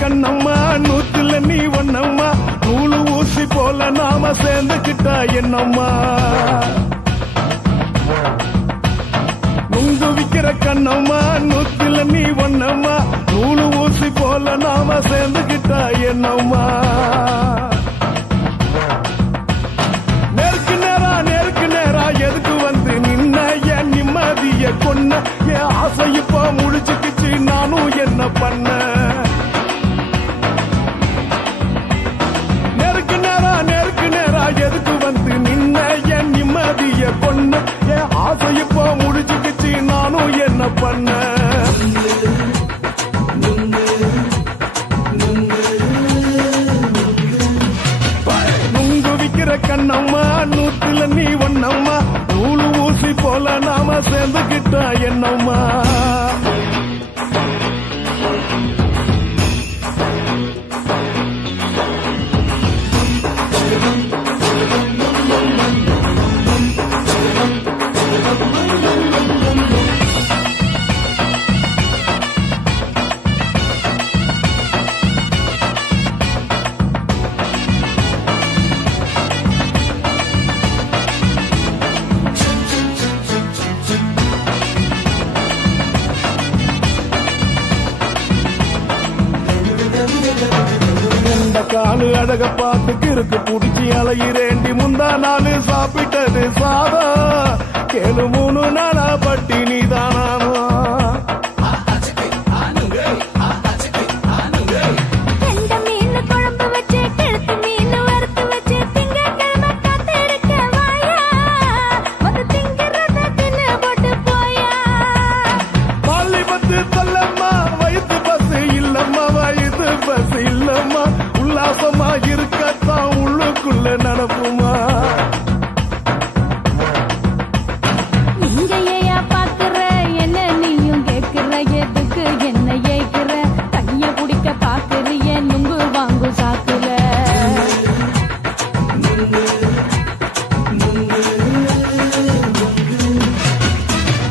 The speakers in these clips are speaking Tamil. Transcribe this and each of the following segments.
கண்ணம்மா நூத்துல நீ ஒன்னம்மா நூலு ஊசி போல நாம சேர்ந்துக்கிட்டா என்னம்மா நுங்கு விக்கிற கண்ணம்மா நூத்துல நீ ஒன்னம்மா நூலு ஊசி போல நாம சேர்ந்துக்கிட்டா என்னம்மா நேருக்கு நேரா எதுக்கு வந்து நின்ன என் நிம்மதிய கொன்ன என் ஆசை இப்ப முடிச்சுக்கிச்சு நானும் என்ன பண்ண எதுக்கு வந்து நின்ன என் நிம்மதிய பொண்ணு என் ஆசை இப்போ முடிச்சுக்கிச்சு நானும் என்ன பண்ண நுங்கு விக்கிற கண்ணம்மா நூத்துல நீ ஒன்னம்மா நூலு ஊசி போல நாம சேர்ந்துக்கிட்டா என்னம்மா காலு அழக பார்த்து கிறுக்கு புடிச்சி அலையிறேண்டி முந்தா நாலு சாப்பிட்டது சாதா கேளு 3 நாளா பட்டினி தானாமா வயிற்று பசு இல்லம்மா வயிற்று பசு இல்லம்மா உல்லாசமா இருக்கத்தான் உள்ளுக்குள்ள நடப்புமா நீங்க ஏயா பாக்குற என்ன நீயும் கேக்குற எதுக்கு என்ன ஏக்குற கைய குடிக்க பாக்குறிய நுங்கு வாங்கு சாக்குல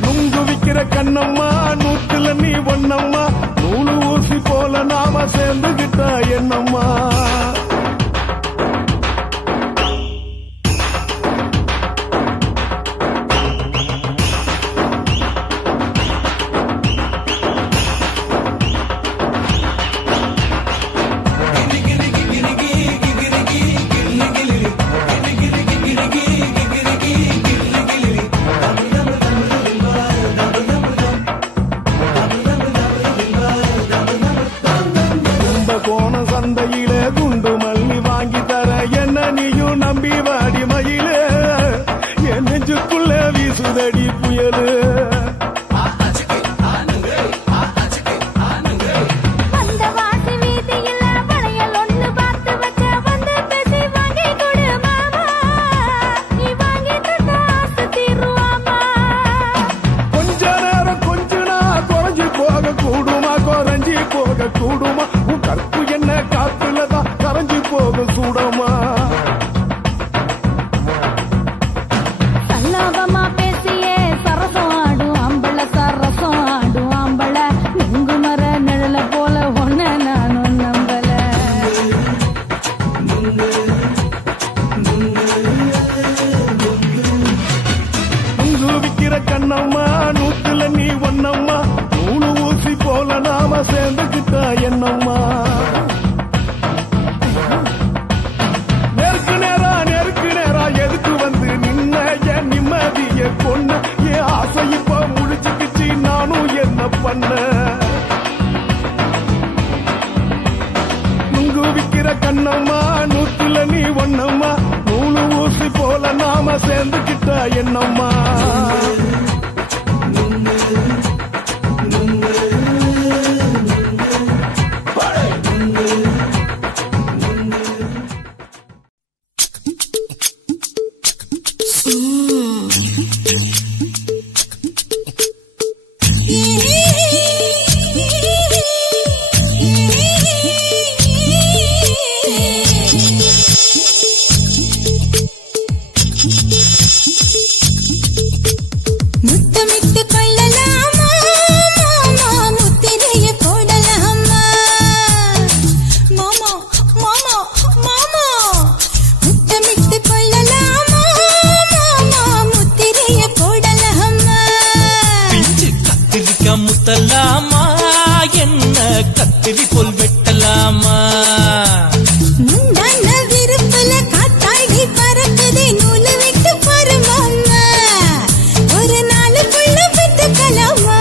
நுங்கு விக்கிற கண்ணம்மா நூத்துல நீ ஒன்னம்மா நூலு ஊசி போல நாம சேர்ந்துகிட்டா என்னம்மா சந்தையில குண்டு மல்லி வாங்கி தர என்ன நீயும் நம்பி வாடி மயில என் நெஞ்சுக்குள்ள வீசுதடி புயலு கொஞ்ச நேரம் கொஞ்ச நாள் குறைஞ்சு போக கூடுமா குறைஞ்சி போக கூடுமா உன் கற்பு என்ன காத்துலதான் கரைஞ்சு போக சூடமா சல்லாபமா பேசியே சரசம் ஆடும் ஆம்பள சரசம் ஆடும் ஆம்பள நுங்கு மர நிழல போல ஒன்ன நானும் நம்பல நுங்கு விக்கிற கண்ணம்மா நூத்துல நீ ஒன்னம்மா நூலு ஊசி போல நாம சேர்ந்துக்கிட்டா என்னம்மா நேருக்கு நேரா எதுக்கு வந்து நின்ன என் நிம்மதிய கொன்ன என் ஆசை இப்ப முடிச்சுக்கிச்சு நானும் என்ன பண்ண நுங்கு விக்கிற கண்ணம்மா நூத்துல நீ ஒன்னம்மா நூலு ஊசி போல நாம சேர்ந்துக்கிட்டா என்னம்மா Bye. முத்தலாமா என்ன கத்திரி போல் வெட்டலாமா முந்தான விருப்பல காத்தாடி பறக்குதே நூலு விட்டு பருமாமா ஒரு நாளுக்குள்ள விட்டுக்கலாமா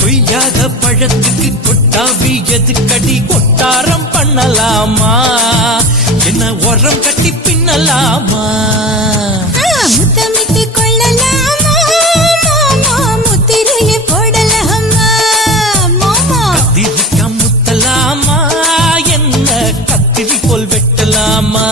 பொய்யாத பழத்துக்கு கொட்டாவி எதுக்கடி கொட்டாரம் பண்ணலாமா என்ன உரம் கட்டி பின்னலாமா முத்தமிட்டு கொள்ளலாமா மாமா முத்திரையை போடலாமா மாமா கத்திரிக்கா முத்தலாமா என்ன கத்திரி போல் வெட்டலாமா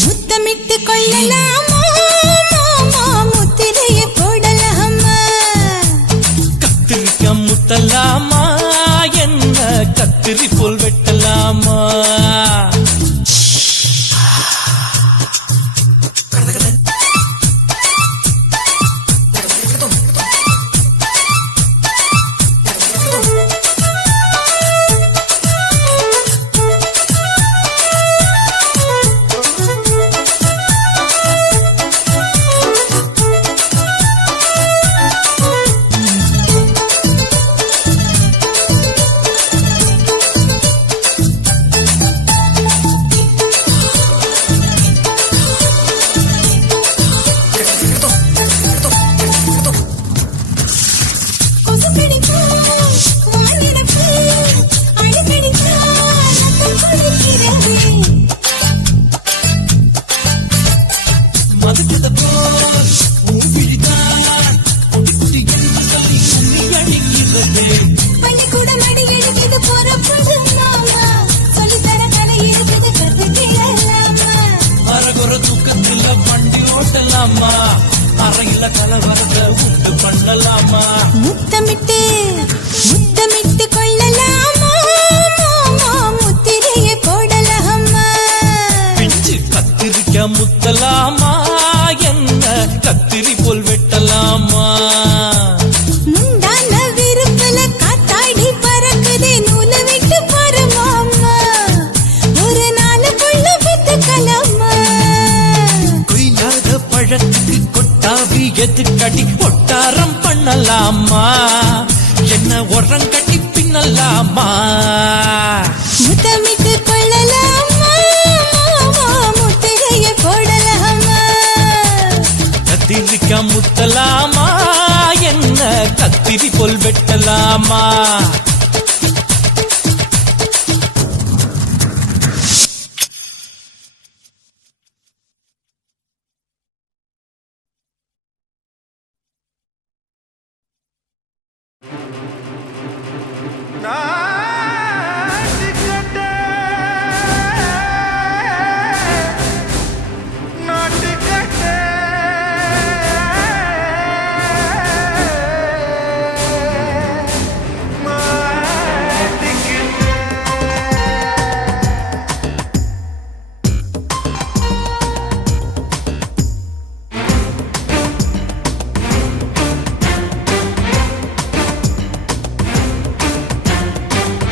முத்தமிட்டு கொள்ளலாமா மாமா முத்திரையை போடலாமா கத்திரிக்கா முத்தலாமா என்ன கத்திரி போல் வெட்டலாமா அறையில கலவரத்தை உண்டு பண்ணலாமா முத்தமிட்டு முத்தமிட்டு கொள்ளலாமா மாமா முத்திரையை போடலாமா பிஞ்சு கத்திரிக்கா முத்தலாமா என்ன கத்திரி போல் வெட்டலாமா முந்தான விருப்பல காத்தாடி பறக்குதே நூலு விட்டு பருமாமா ஒரு நாளுக்குள்ள விட்டுக்கலாமா கொய்யாத பழத்துக்கு கொட்டாவி எதுக்கடி ஒட்டாரம் பண்ணலாமா என்ன உரம் கட்டி பின்னலாமா முத்தமிட்டு கொள்ளலாமா மாமா முத்திரையை போடலாமா கத்திரிக்கா முத்தலாமா என்ன கத்திரி போல் வெட்டலாமா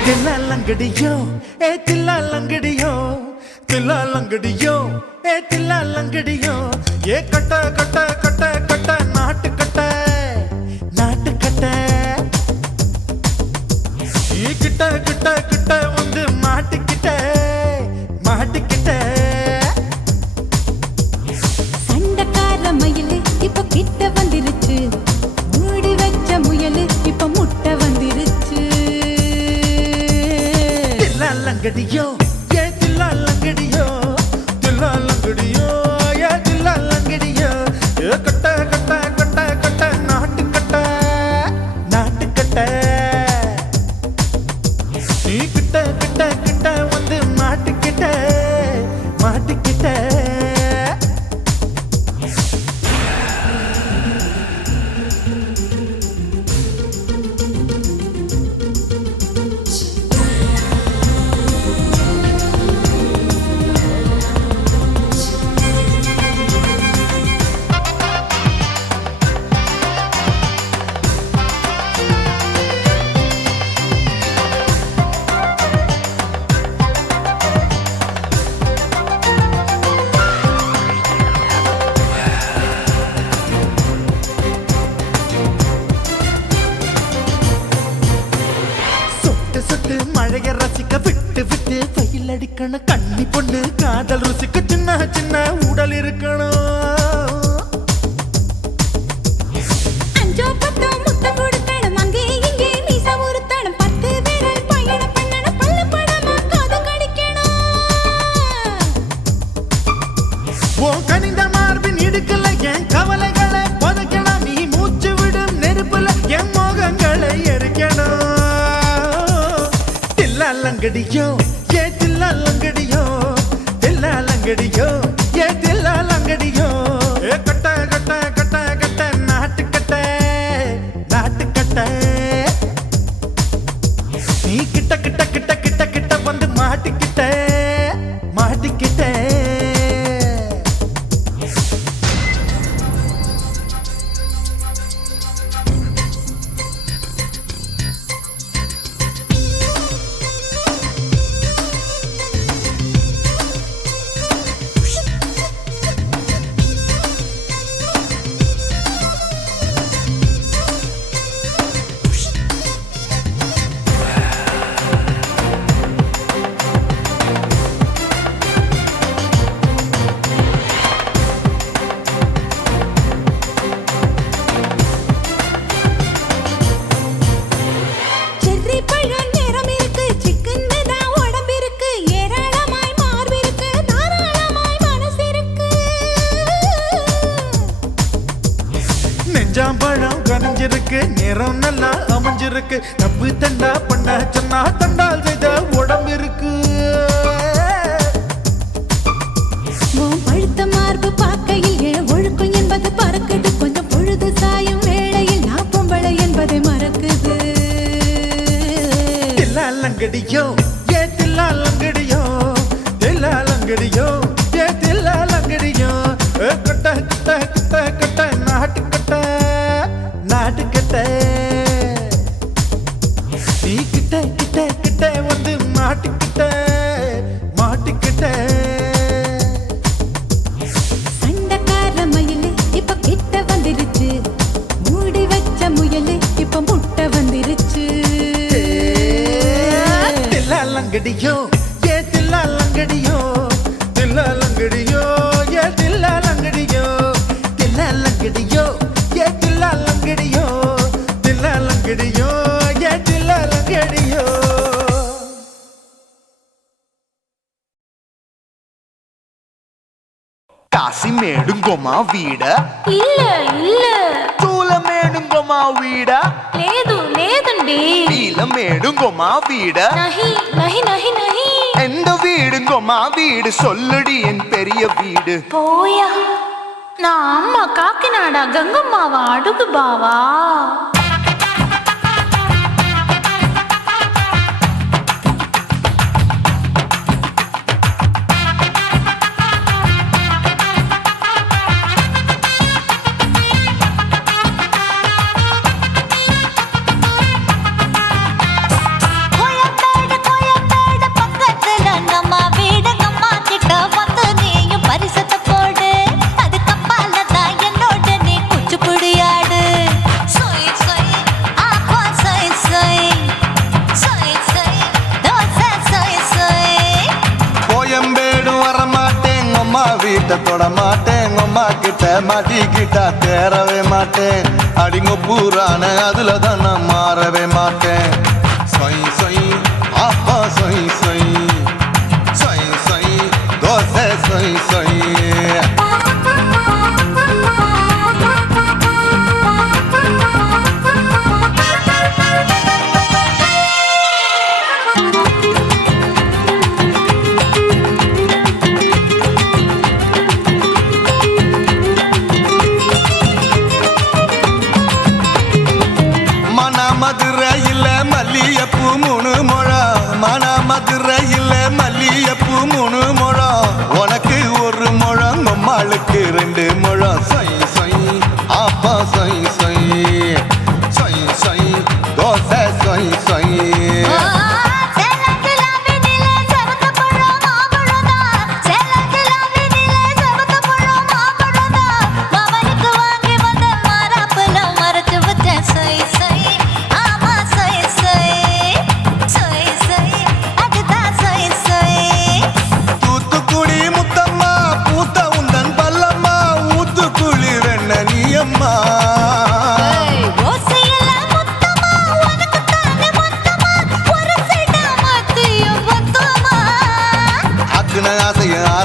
தில்லாலங்கடியோ ஏ தில்லாலங்கடியோ தில்லாலங்கடியோ ஏ தில்லாலங்கடியோ ஏ கட்ட கட்ட கட்ட கட்ட நாட்டு கட்ட நாட்டு கட்ட லங்கடியோ ஏ தில்லா லங்கடியோ தில்லா லங்கடியோ ஏ தில்லா லங்கடியோ ஏ கட்ட கட்ட கட்ட கட்ட நாட்டு கட்ட நாட்டு கட்ட நீ கிட்ட கிட்ட கிட்ட வந்து மாட்டிக்கிட்ட மாட்டிக்கிட்ட மழைய ரசிக்க விட்டு விட்டு வெயில் அடிக்கணும் கண்ணி பொண்ணு காதல் ருசிக்க சின்ன சின்ன உடல் இருக்கணும் அஞ்சோ பத்தோ முத்தம் கொடுக்கணும் அங்கே இங்கே மீசா உருத்தணும் 10 விரல் பயணம் பண்ணணும் பல்ல படமா காது கடிக்கணும் ஓ கனிந்த மார்பின் இடுக்கல என் கவலைகளை புதைக்கணும் நீ மூச்சு விடும் நெருப்புல என் மோகங்களை எரிக்கணும் லங்கடியோ ஏ தில்லா லங்கடியோ தில்லா லங்கடியோ ஏ தில்லா லங்கடியோ ஏ கட்ட கட்ட கட்ட கட்ட நாட்டு கட்ட நாட்டு கட்ட நீ கிட்ட கிட்ட கிட்ட கிட்ட கிட்ட வந்து மாட்டிக்கிட்ட மாட்டிக்கிட்ட நெஞ்சாம்பழம் கனிஞ்சிருக்கு நேரம் நல்லா அமைஞ்சிருக்கு தப்பு தண்டா பண்ண சொன்னா தண்டால் செய்த உடம்பு இருக்கு பழுத்த மார்பு பார்க்கையில் என் ஒழுக்கம் என்பது பறக்குது கொஞ்சம் பொழுது சாயும் வேளையில் நான் பொம்பளை என்பதை மறக்குது தில்லா லங்கடியோ ஏ தில்லா லங்கடியோ தில்லா லங்கடியோ ஏ தில்லா லங்கடியோ கட்ட கட்ட கட்ட கட்ட நாட்டு கட்ட நாட்டு கட்ட நீ கிட்ட கிட்ட கிட்ட வந்து மாட்டிக்கிட்ட மாட்டிக்கிட்ட சண்டக்கார மயிலு இப்ப கிட்ட வந்துருச்சு மூடி வச்ச முயலு இப்ப முட்டை வந்துருச்சு தில்லா லங்கடியோ ஏ தில்லா லங்கடியோ தில்லா லங்கடியோ ஏ தில்லா லங்கடியோ தில்லா லங்கடியோ ஏ தில்லா லங்கடியோ தில்லா லங்கடியோ ஏ தில்லா லங்கடியோ కాశీమేడుంగోమా వీడ இல்ல இல்ல తూలమేడుంగోమా వీడ లేదు లేదండి నీలమేడుంగోమా వీడ நஹி நஹி நஹி நஹி எந்த வீடுங்கோமா வீடு சொல்லுடி என் பெரிய வீடு போயா நான் அம்மா காக்கிநாடா கங்கம்மாவா அடுகு பாவா வீட்டை தொட மாட்டேன் அம்மா கிட்ட மாட்டிக்கிட்டா தேரவே மாட்டேன் அடிங்க பூரான அதுல தான் நான் மாறவே மாட்டேன் சொய் சொய் அப்பா சொய் சொய்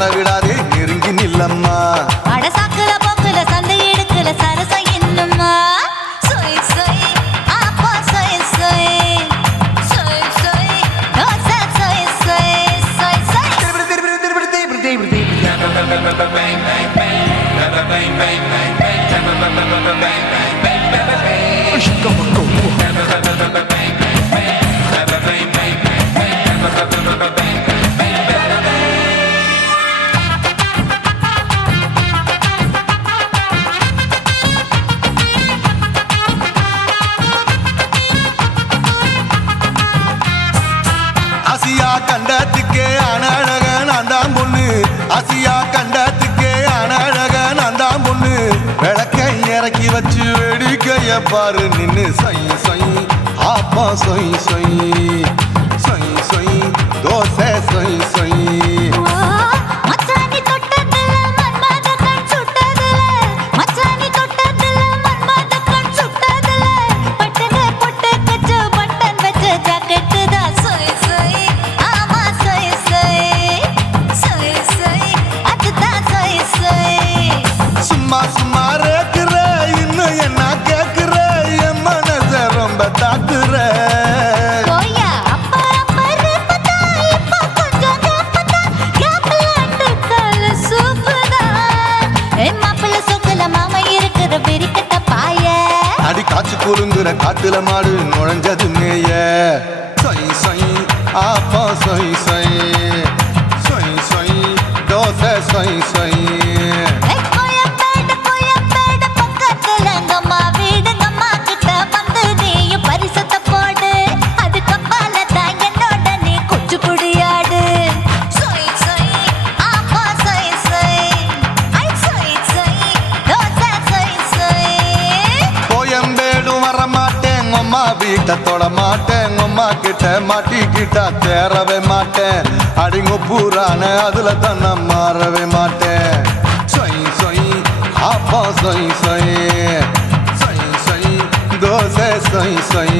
மாற விடாதே நெருங்கி நில்லம்மா அட சாக்குல போக்குல சந்தை எடுக்கல சரசம் இன்னுமா சொய் சொய் ஆப்பா சொய் சொய் சொய் சொய் தோசை சொய் சொய் சொய் சொய் ஆசியா கண்டத்துக்கே அனழக நான் தான் பொண்ணு ஆசியா கண்டத்துக்கே அனழக நான் தான் பொண்ணு விளக்கை இறக்கி வச்சு வேடிக்கைய பாரு நின்னு சொய் சொய் ஆப்பா சொய் சொய் சொய் சொய் தோசை சொய் சொய் மச்சானி தொட்டதுல மன்மத கண் சுட்டதுல மச்சானி தொட்டதுல மன்மத கண் சுட்டதுல பட்டன பொட்டு கச்சு பட்டன் வச்ச ஜாக்கெட் தான் சொய் சொய் ஆமா சொய் சொய் சொய் சொய் அதுதான் சொய் சொய் சும்மா சும்மா ரேக்குற இன்னும் என்ன கேக்குற என் மனச ரொம்ப தாக்குற போயா அப்பா பருப்பதா இப்ப கொஞ்சம் கேப்பதா கேப்பல அண்டுக்கல சூப்பதா மாப்பிள்ள சொக்கல மாமா இருக்கிற பெரிக்கட்ட பாய அடி காய்ச்சி குலுங்குற காட்டுல மாடு நுழைஞ்சது மேய சொய் சொய் ஆப்பா சொய் சொய் சொய் சொய் தோசை சொய் சொய் கோயம்பேடு பக்கத்துல எங்கம்மா வீடு அம்மா கிட்ட வந்து நீயும் பரிசத்தை போடு அது கப்பால தான் என்னோட நீ குச்சி குடியாடு சொய் சொய் ஆப்பா சொய் சொய் ஐ சொய் சொய் தோசை சொய் சொய் கோயம்பேடு வர மாட்டேன் அம்மா வீட்டை தொட மாட்டேன் அம்மா கிட்ட மாட்டிக்கிட்டா தேரவே மாட்டேன் அடிங்க பூரான அதுல தான் நான் மாறவே மாட்டேன் சொய் சொய் ஆப்பா சொய் சொய் சொய் சொய் தோசை சொய் சொய்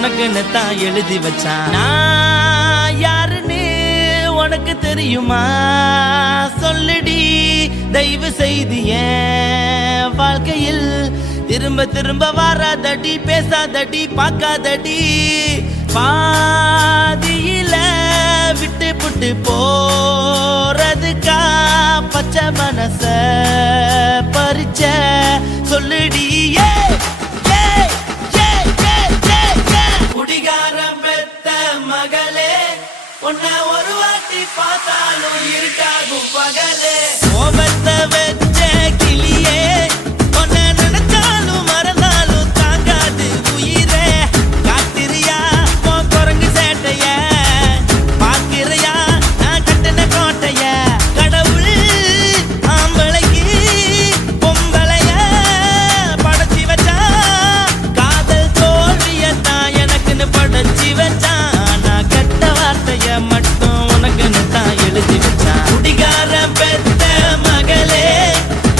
உனக்குன்னு தான் எழுதி வச்சான். நான் யாருன்னு உனக்கு தெரியுமா? சொல்லுடி தயவு செய்து என் வாழ்க்கையில் திரும்ப திரும்ப வராதடி, பேசாதடி, பார்க்காதடி. பாதியில விட்டு புட்டு போறதுக்கா பச்சை மனச பறிச்ச சொல்லுடி. குடிகாரம் பெத்த மகளே, உன்னை ஒரு வாட்டி பார்த்தாலும் இருக்காகும் பகலே. கோபத்த வச்ச கிளியே, உன்னை நினைச்சாலும் மறந்தாலும் தாங்காது உயிரே. காத்திரியா உன் குரங்கு சேட்டைய, பாக்கிறையா நான் கட்டின கோட்டைய. கடவுள் ஆம்பளைக்கு பொம்பளைய படைச்சி வச்சா, காதல் தோல்வியத்தான் எனக்குன்னு படைச்சி வச்சான். நான் கெட்ட வார்த்தைய மட்டும் உனக்குன்னு தான் எழுதி வச்சான். குடிகாரன் பெத்த மகளே,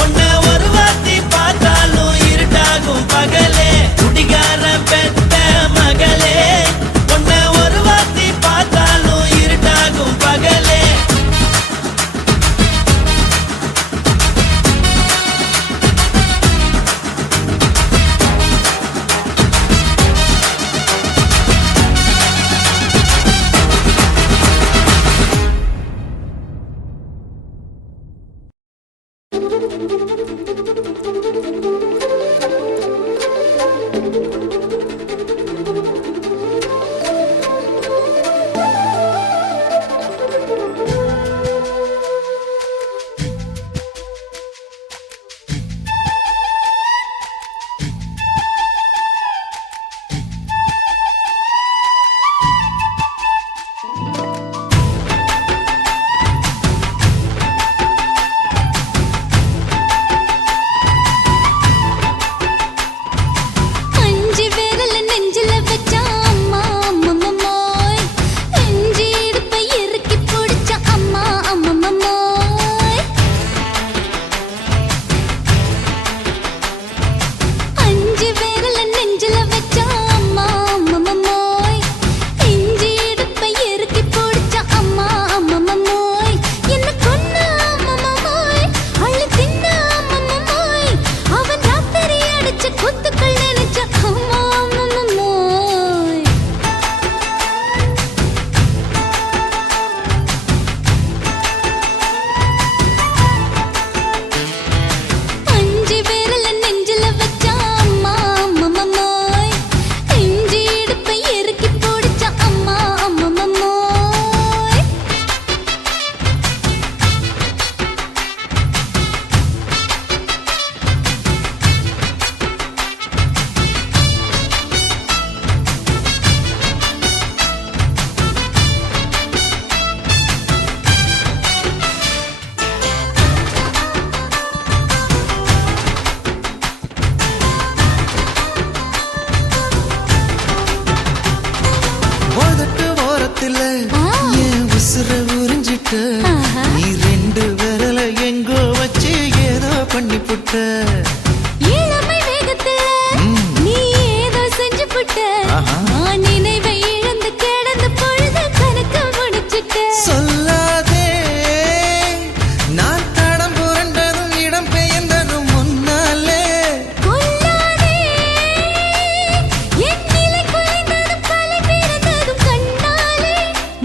உன்னை ஒரு வாட்டி பார்த்தாலும் இருட்டாகும் பகலே. குடிகாரன் பெத்த மகளே, உன்னை ஒரு வாட்டி பார்த்தாலும் இருட்டாகும் பகலே. அஞ்சு விரல் நெஞ்சில வச்சா அம்மா அம்மம்மோய், நெஞ்சு இடுப்பை இறுக்கி பிடிச்ச அம்மா அம்மம்மோய். அஞ்சு விரல் நெஞ்சில வச்சா அம்மா அம்மம்மோய், நெஞ்சு இடுப்பை இறுக்கி பிடிச்ச அம்மா அம்மம்மோய். என்ன கொன்ன அம்மம்மோய், அள்ளி தின்ன அம்மம்மோய், அவன் ராத்திரி அடிச்ச குத்துக்கள் நினைச்ச அம்மா அம்மம்மோய். அஞ்சு விரல் நெஞ்சில வச்சா அம்மா அம்மம்மோய், நெஞ்சு இடுப்பை இறுக்கி பிடிச்ச அம்மா அம்மம்மோய். உதட்டு ஓரத்துல என் உசுர உறிஞ்சிட்ட, ஆஹா. நீ ரெண்டு விரல எங்கோ வச்சு ஏதோ பண்ணி புட்ட. இளமை வேகத்துல நீ ஏதோ செஞ்சு புட்ட, ஆஹா. நான் நினைவை இழந்து கிடந்த பொழுது கணக்கு முடிச்சிட்ட. சொல்லாதே நான் தடம் புரண்டதும் இடம் பெயர்ந்ததும் முன்னாலே. கொல்லாதே என் நிலை குலைந்ததும் கலை பிறந்ததும் கண்ணாலே.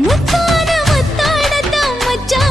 முத்தான முத்தாடத்தான் மச்சான்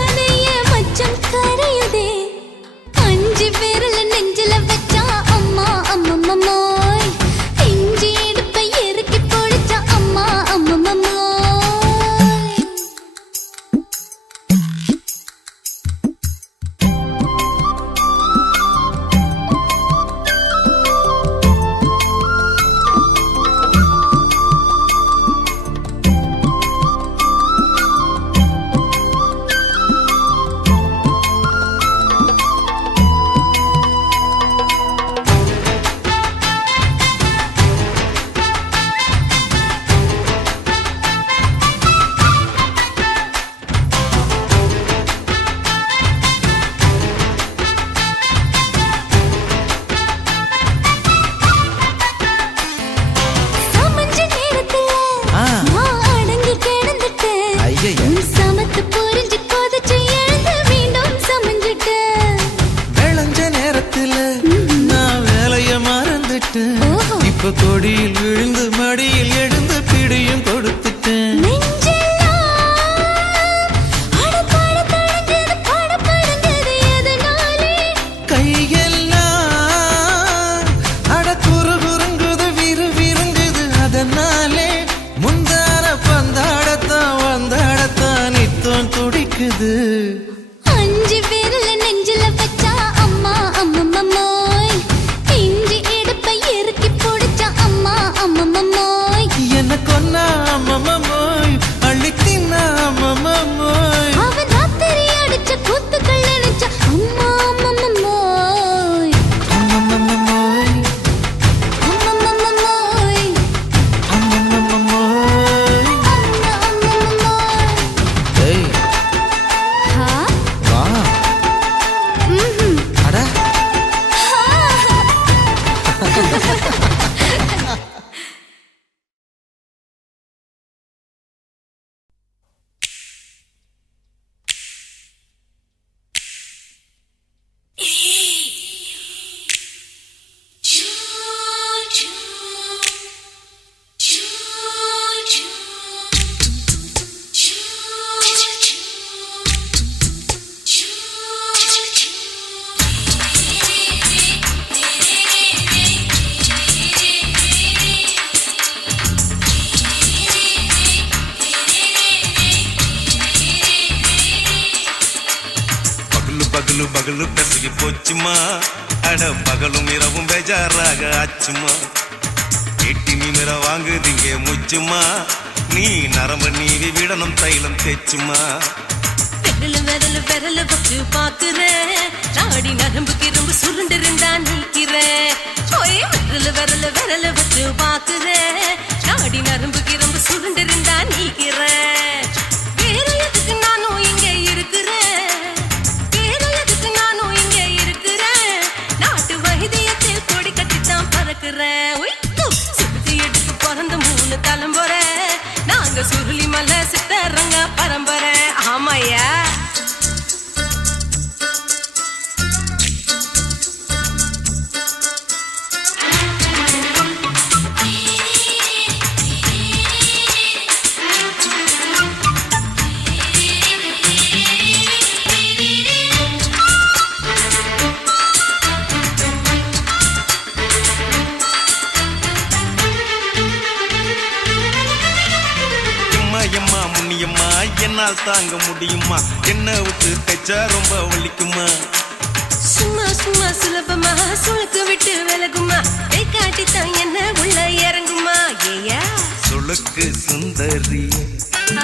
போகுது. 5 விரல நெஞ்சில வச்சா அம்மா அம்மம்மோய், இஞ்சி இடுப்பை இறுக்கி பிடிச்சா அம்மா அம்மம்மோய், என்ன கொன்னா அம்மம்மோய், அள்ளித்தின்னா அம்மம்மோய். அவன் ராத்திரி அடிச்ச கூத்துக்கள் நினைச்சா அம்மா அம்மம்மோய், அம்மம்மோய், அம்மம்மோய், அம்மம்மோய். அம்மம்மோய். ஏய் ஹா? வா. ம்ஹும். அட பகலு பகலு பெசகி போச்சுமா, அட பகலும் இரவும் பேஜாராக ஆச்சுமா. எட்டி நிமிர வாங்குதிங்க முச்சுமா, நீ நரம்ப நீவி விடணும் தைலம் தேச்சுமா. விரல விரல விரல வச்சு பாக்குறேன், நாடி நரம்பு கிரம்பு சுருண்டு இருந்தா நீக்கிறேன். ஓய் விரல விரல விரல வச்சு பாக்குறேன், நாடி நரம்பு கிரம்பு சுருண்டு இருந்தா நீக்கிறேன். வேற எதுக்கு நானும் இங்க இருக்கிறேன், வேற எதுக்கு நானும் இங்க இருக்கிறேன். நாட்டு வைத்தியத்தில் கொடி கட்டித்தான் பறக்கிறேன். ஒய், சுத்தி எடுத்து பிறந்த 3 தலைமுறை, நாங்க சுருளி மலை சித்தரங்க பரம்பரை. ஆமாய்யா. எம்மா முன்னியம்மா என்னால் தாங்க முடியுமா, என்ன விட்டு தைச்சா ரொம்ப வலிக்குமா. சும்மா சும்மா சுலபமா சுளுக்கு விட்டு விலகுமா, கை காட்டித்தான் என்ன உள்ள இறங்குமா. ஏயா சுளுக்கு சுந்தரி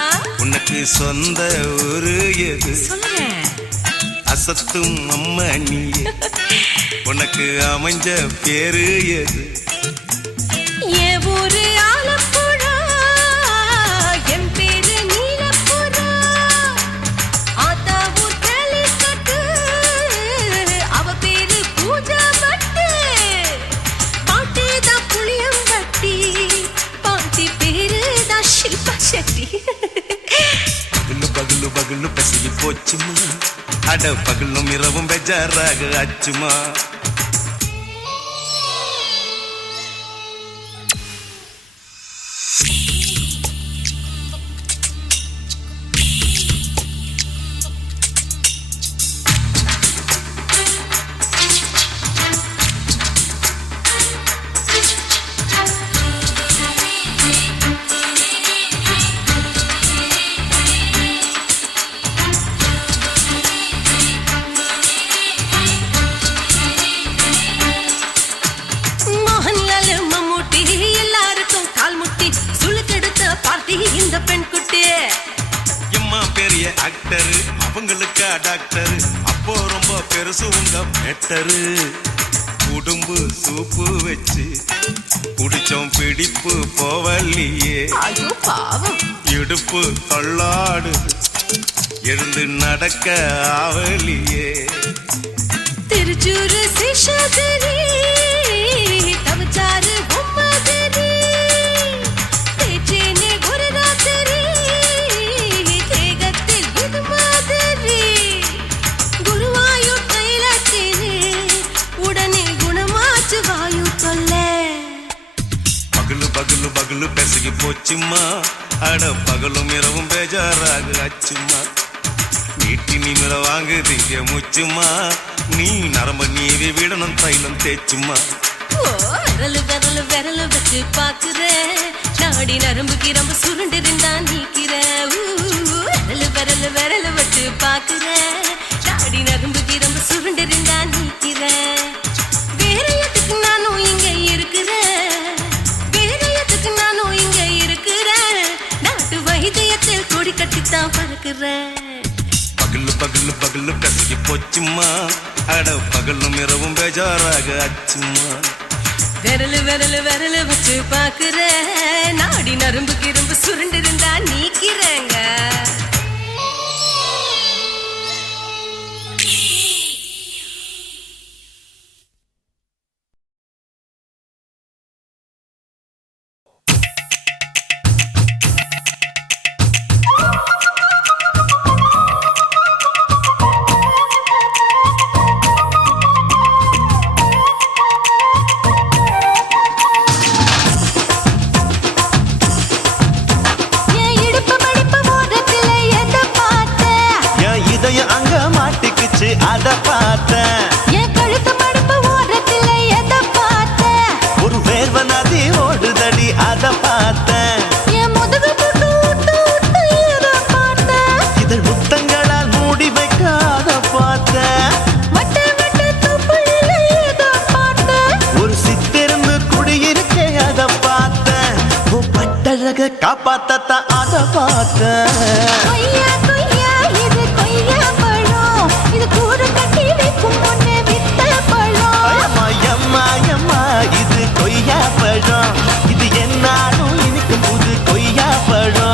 ஆ, உனக்கு சொந்த ஊரு எது, சொல்றேன். அசத்தும் அம்மா நீ, உனக்கு அமைஞ்ச பேரு எது. என் ஊரு ஆலப்புழா, என் பேரு நீலப்புறா. ஆத்தா ஊர் கேலிக்கட்டு, அவ பேரு பூஜா பட்டு. பாட்டி தான் புளியம்பட்டி, பாட்டி பேரு தான் ஷில்பா செட்டி. பகலு பகலு பகலு பெசகி போச்சுமா, அட பகலும் இரவும் பெஜாராக ஆச்சுமா. மோகன்லால் மம்மூட்டி எல்லாருக்கும் கால் முட்டி சுளுக்கெடுத்த பார்ட்டி இந்த பெண் குட்டி. எம்மா பெரிய ஆக்டரு, அவங்களுக்கா டாக்டரு, அப்போ ரொம்ப பெருசு உங்க மேட்டரு. உடும்பு சூப்பு வச்சு குடிச்சோம் பிடிப்பு போவல்லையே, ஐயோ பாவம். இடுப்பு தள்ளாடு எழுந்து நடக்க ஆவலியே. திருச்சூரு சேஷாதிரி, தவச்சாரு பொம்மாதிரி, தேச்சேனே ஒரு ராத்திரி, தேகத்தில் இது மாதிரி. குருவாயூர் தைலத்திலே உடனே குணமாச்சு வாயு தொல்லை. பகலு பகலு பகலு பெசகி போச்சுமா, அட பகலும் இரவும் பேஜாராக ஆச்சுமா. நீட்டி நிமிர வாங்குதிங்க முச்சுமா, நீ நரம்ப நீவி விடணும் தைலம் தேச்சுமா. ஓ விரலு விரலு விரலு வச்சு பாக்குறேன், நாடி நரம்பு கிரம்பு சுருண்டு இருந்தா நீக்கிறேன். விரலு விரலு விரலு வச்சு பாக்குறேன் நாடி நரம்பு கிரம்பு சுருண்டிருந்தா நீக்கிறேன் வேற எதுக்கு நானும் இங்க இருக்கிறேன் வேற எதுக்கு நானும் இங்க இருக்கிறேன் நாட்டு வைத்தியத்தில் கொடி கட்டித்தான் பறக்கிறேன் பகலு பகலு பகலு கசகி போச்சுமா அட பகலும் இரவும் பேஜாராக அச்சுமா விரலு விரலு விரலு வச்சு பாக்குறேன் நாடி நரம்பு கிரம்பு சுருண்டிருந்தா நீக்கிறேங்க அத பார்த்தேன் என் கழுத்து மடுப்பு ஓரத்துல எதை பார்த்தேன் ஒரு வேர்வ நதி ஓடுதடி அத பார்த்தேன் என் முதுகு புட்டு விட்டு விட்டு எதை பார்த்தேன் இதழ் முத்தங்களால் மூடி வைக்க அத பார்த்தேன் வட்ட வட்ட தொப்புளில எதை பார்த்தேன் ஒரு சித்திருந்து குடியிருக்கே அத பார்த்தேன் உன் பட்டழக காப்பாத்தத்தான் அத பார்த்தேன் கொய்யா கொய்யா இது கொய்யா பழம் இது கூறு கட்டி வைக்கும் முன்னே வித்த பழம் அம்மா அம்மா அம்மா இது கொய்யா பழம் இது என்னாலும் இனிக்கும் புது கொய்யா பழம்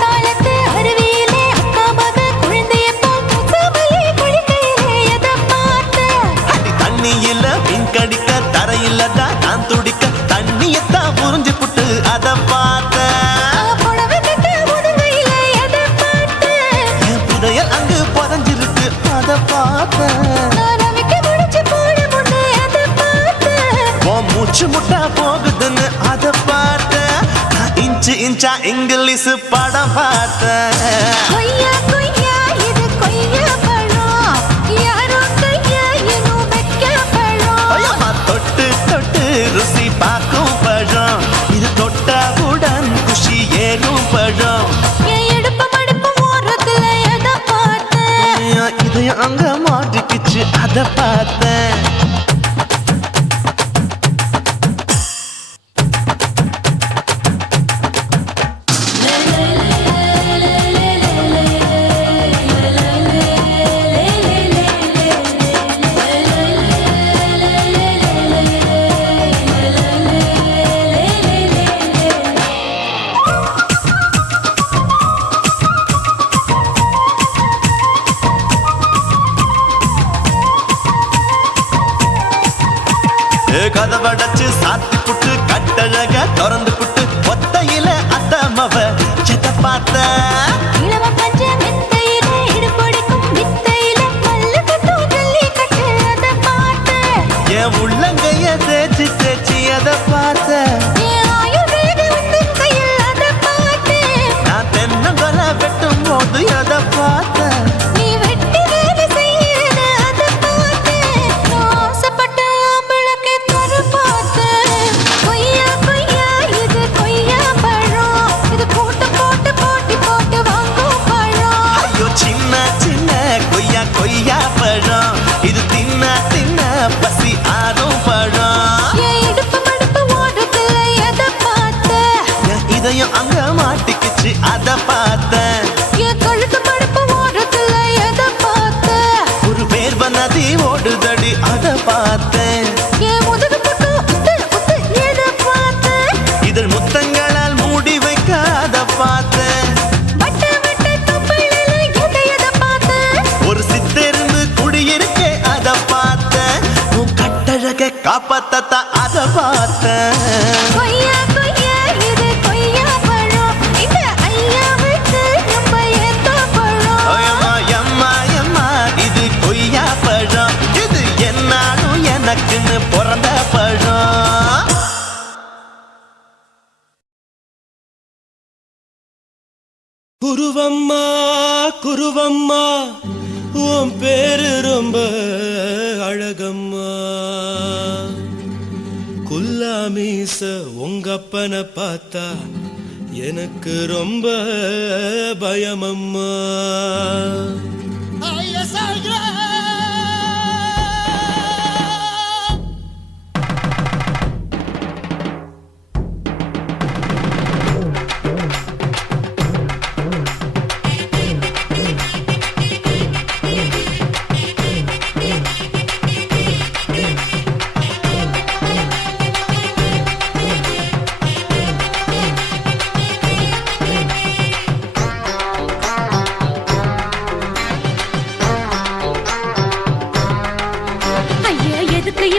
தாளத்து அருவியிலே அக்கா மக குழந்தைய போல் முகமலே குளிக்கையிலே எதை பார்த்தேன் அடி தண்ணியில மீன் கடிக்க தரையில தான் நான் துடிக்க தண்ணியத்தான் புரிஞ்சு புட்டு அத பார்த்தேன் புடவை கட்ட முதுகையில எதை பார்த்தேன் என் புதையல் அங்கு புதஞ்சிருக்கு அத பார்த்தேன் நான் ரவிக்கு முடிச்சு போட முன்னே எதை பார்த்தேன் உன் மூச்சு முட்டா போகுதுன்னு அத பார்த்தேன் நான் இன்ச்சு இன்ச்சா இங்கிலீஷ் படம் பார்த்தேன் கொய்யா கொய்யா இது கொய்யா பழம் யாரோ கையா இன்னும் வைக்க பழம் ஐயம்மா தொட்டு தொட்டு ருசி பார்க்கும் பழம் இது தொட்டாவுடன் குஷி ஏறும் பழம் என் இடுப்பு மடுப்பு ஓரத்துல எதை பார்த்தேன் என் இதயம் அங்க மாட்டிக்கிச்சு அத பார்த்தேன் கதவடைச்சு சாத்தி புட்டு கட்டழக திறந்து புட்டு ஒத்தையில அத்தமவ செத்த பார்த்த இளவ பஞ்ச மெத்தையில இடுப்படிக்கும் வித்தையில மல்லு கட்டும் ஜல்லி கட்டு அதை பார்த்தேன் என் உள்ளங்கைய தேய்ச்சி தேய்ச்சி அத பார்த்த என் ஆயுர்வேத உந்தன் கையில் அதை பார்த்தேன் நான் தென்னங்கொலை வெட்டும் போது அத பார்த்த நீ வெட்டி வேலை செய்யறது அதை பார்த்தேன் நான் ஆசைப்பட்ட ஆம்பளுக்கு தர பார்த்தேன் கொய்யா கொய்யா இது கொய்யா பழம் இது கூட்டு போட்டு போட்டி போட்டு வாங்கும் பழம் ஐயோ சின்ன சின்ன கொய்யா கொய்யா பழம் இது தின்ன தின்ன பசி ஆறும் பழம் என் இடுப்பு மடுப்பு ஓரத்துல எதை பார்த்தேன் என் இதயம் அங்க மாட்டிக்கிச்சு அத பார்த்தேன் என் கழுத்து மடுப்பு ஓரத்துல எதை பார்த்தேன் ஒரு வேர்வ நதி ஓடுதடி அத பார்த்தேன் என் முதுகு புட்டு உத்து உத்து எதை பார்த்தேன் இதழ் முத்தங்களால் மூடி வைக்க அத பார்த்தேன் வட்ட வட்ட தொப்புளில எதை பார்த்தேன் ஒரு சித்திருந்து குடியிருக்கே அத பார்த்தேன் உன் கட்டழக காப்பாத்தத்தான் அத பார்த்தேன் கொய்யா கொய்யா இது கொய்யா பழம் இந்த ஐயாவுக்கு ரொம்ப ஏத்த பழம் அம்மா அம்மா அம்மா இது கொய்யா குருவம்மா குருவம்மா உன் பேரு ரொம்ப அழகம்மா குல்லாமீச உங்க அப்பனை பார்த்தா எனக்கு ரொம்ப பயமம்மா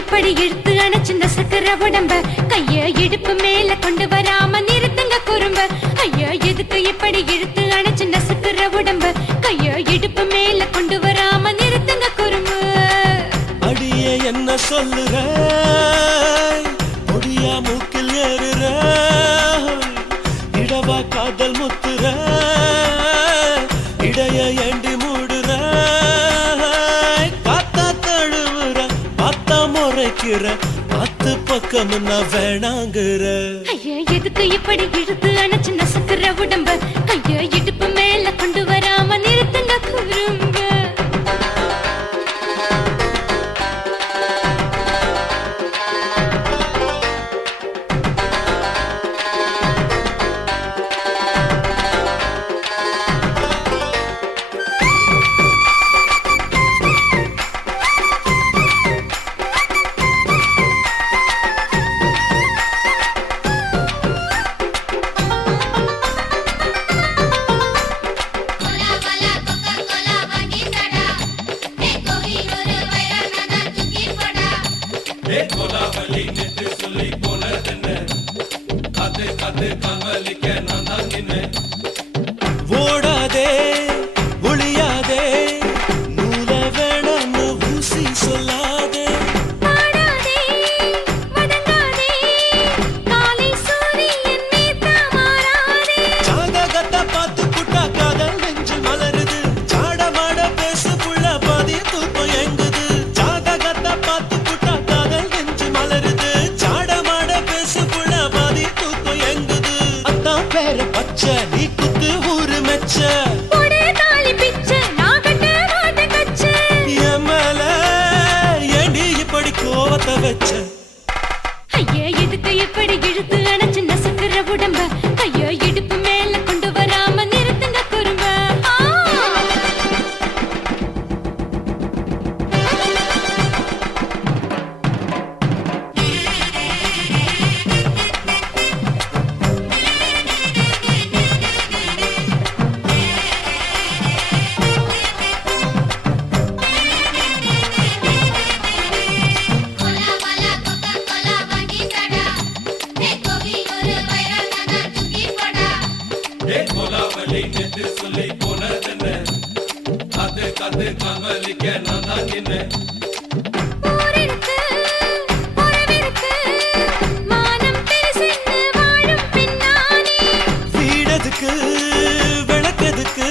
இப்படி இழுத்து அணைச்சு நசுக்கிற உடம்ப கைய இடுப்பு மேல கொண்டு வராம நிறுத்துங்க குறும்ப ஐயா எதுக்கு இப்படி இழுத்து அணைச்சு நசுக்கிற உடம்ப கைய இடுப்பு மேல கொண்டு வராம நிறுத்துங்க குறும்பு அடிய என்ன சொல்லுற பொடியா மூக்கில் ஏறுற இடவா காதல் முத்துற இடைய ஏண்டி மூடுற காத்தா தழுவுற பார்த்தா முறைக்கிற பத்து பக்கம் நான் வேணாங்குற ஐயா எதுக்கு இப்படி இழுத்து அணைச்சு நசுக்கிற உடம்ப கைய இடுப்பு மேல கொண்டு வராம நிறுத்துங்க குறும்ப ஓடாதே ஒளியாதே நூல வேணான்னு ஊசி சொல்லாதே பாடாதே வதங்காதே காலை சூரியன் மீதா மாறாதே ஜாதகத்தை பார்த்து புட்டா காதல் நெஞ்சு மலருது சாட மாட பேசு புள்ள பாதி தூக்கம் எங்குது ஜாதகத்தை பார்த்து புட்டா காதல் நெஞ்சு மலருது சாட மாட பேசு புள்ள பாதி தூக்கம் எங்குது அத்தான் பேர பச்சை நீ குத்து ஊரு மெச்ச போடே தாலி பிச்சை நான் கட்ட மாட்ட கச்சை என் மேல ஏண்டி இப்படி கோவத்தை வச்ச ஐயா எதுக்கு இப்படி இழுத்து அணைச்சு நசுக்கிற உடம்ப கைய இடுப்பு மேல கொண்டு வராம நிறுத்துங்க குறும்ப ஊரிருக்கு உறவிருக்கு மானம் பெருசென்னு வாழும் பின்னானே வீடதுக்கு விளக்கதுக்கு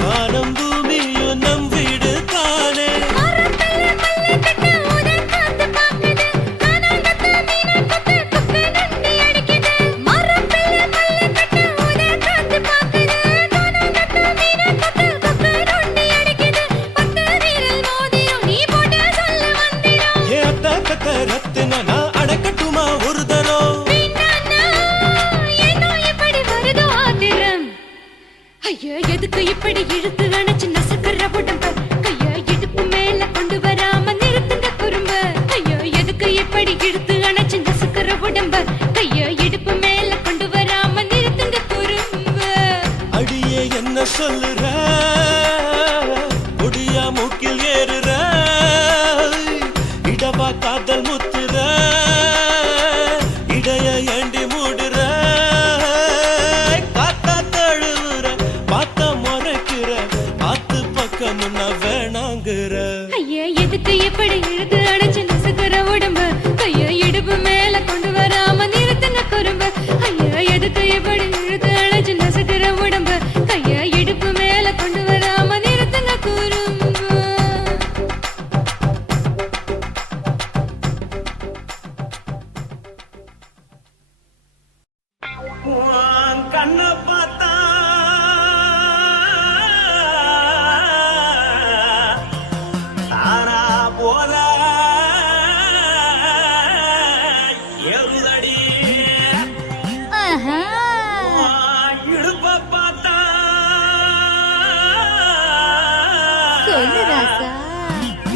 வானம் பூமியும் நம் வீடு தானே மரத்துல மல்லி கட்டு உதன் காத்து பாக்குது கானாங்கத்து மீனா கொத்து கொக்கு நண்டி அடிக்குது மரத்துல மல்லி கட்டு உதன் காத்து பாக்குது கானாங்கத்து மீனா கொத்து கொக்கு நண்டி அடிக்குது பத்து வீரல் மோதியும் நீ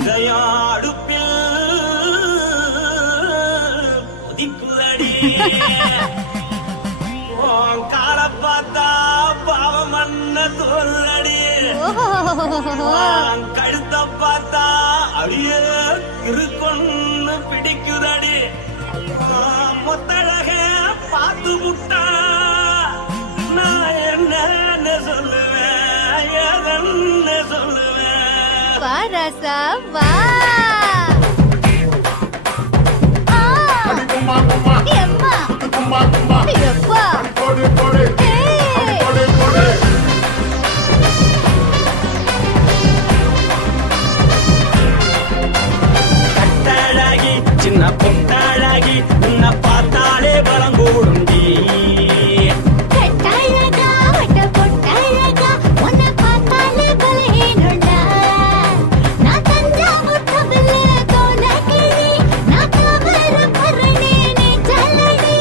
இதயம் அடுப்பில் கொதிக்குதடி உன் கால பார்த்தா பாவம் மண்ண தோல்லடி உன் கழுத்த பார்த்தா அடியே இருக்குன்னு பிடிக்குதடி மொத்தழக பார்த்து விட்டா நான் என்ன சொல்லுவேன் எதன்னு சொல்லுவேன் வா ராசா வா கும்மா கும்மா எம்மா கும்மா கும்மா எப்பா போடு போடு ஏய். போடு போடு கட்டழகி சின்ன பொட்டழகி உன்னை பார்த்தாலே பலம் கூடுண்டி கட்டழகா வட்ட பொட்டழகா உன்னை பார்த்தாலே பலஹீனம்டா நான் தஞ்சாவூர் தவில கோலகிரி நான் தவற பரணி நீ சல்லடி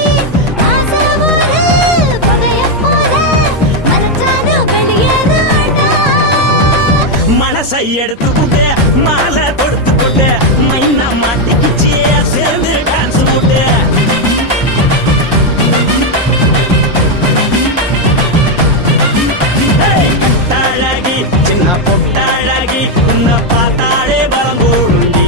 ஆசவூர் பகைய போல மனசான வெளியேறாடா மனசை எடுத்து விட்டு மாலை கொடுத்து கொண்டு மைனா மாட்டிக்கிச்சு சேர்ந்து டான்ஸ் போட்டு கட்டழகி சின்ன பொட்டழகி உன்னை பார்த்தாலே பலம் கூடுண்டி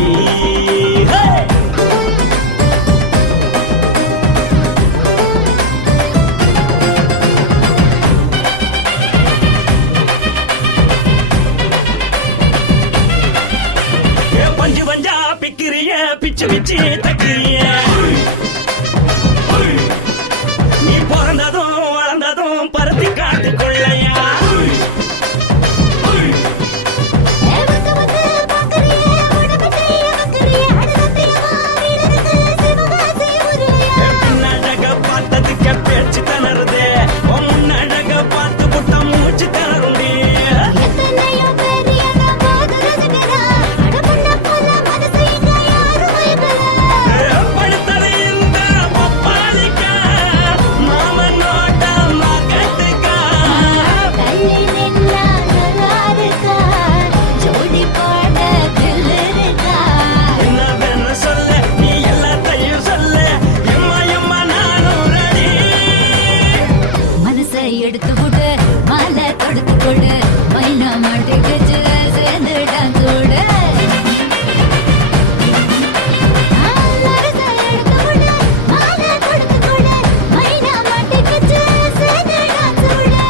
பஞ்சு பஞ்சா பிக்கிறிய பிச்சு பிச்சு தக்கிறிய நீ பிறந்ததும் வளர்ந்ததும் பருத்தி காட்டு கொள்ளையா வந்து வந்து பாக்கறியே உடம்பு செய்ய வக்கறியே அடசத்தியமா வீடருக்கு சிவகாசி உருளையா பின்னழக பார்த்ததுக்கு பேச்சு தளருது முன்னழக பார்த்து புட்ட மூச்சு தளருண்டி எத்தனையோ பேர் என்ன போது ரசிக்கிறா அடபுள்ள போல மனசு இங்க யாரும் வைக்கல படுத்தது இந்த பப்பாளிக்கா மாமனோட மகட்டுக்கா கல்லி நின்னா நல்லா இருக்கா ஜோடி போட தில்லு இருக்கா என்னவென்னு சொல்ல நீ எல்லாத்தையும் சொல்ல எம்மா எம்மா நானும் ரெடி மனசை எடுத்து விடு மாலை தொடுத்து கொடு மைனா மாட்டுக்கு சேர்ந்து டான்ஸ் விடு மனசை எடுத்து விடு மாலை தொடுத்து கொடு மைனா மாட்டுக்கு சேர்ந்து டான்ஸ் விடு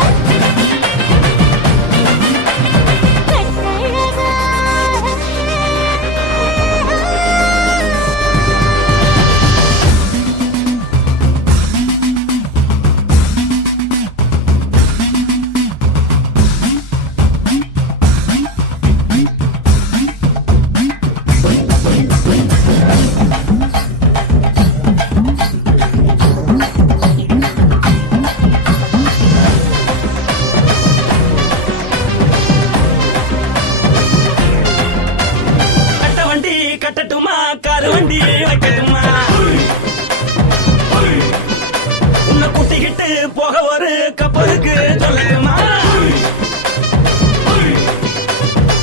கட்ட வண்டி கட்டட்டுமா காரு வண்டி வைக்கட்டுமா உன்னை கூட்டிக்கிட்டு போக ஒரு கப்பலுக்கு சொல்லட்டுமா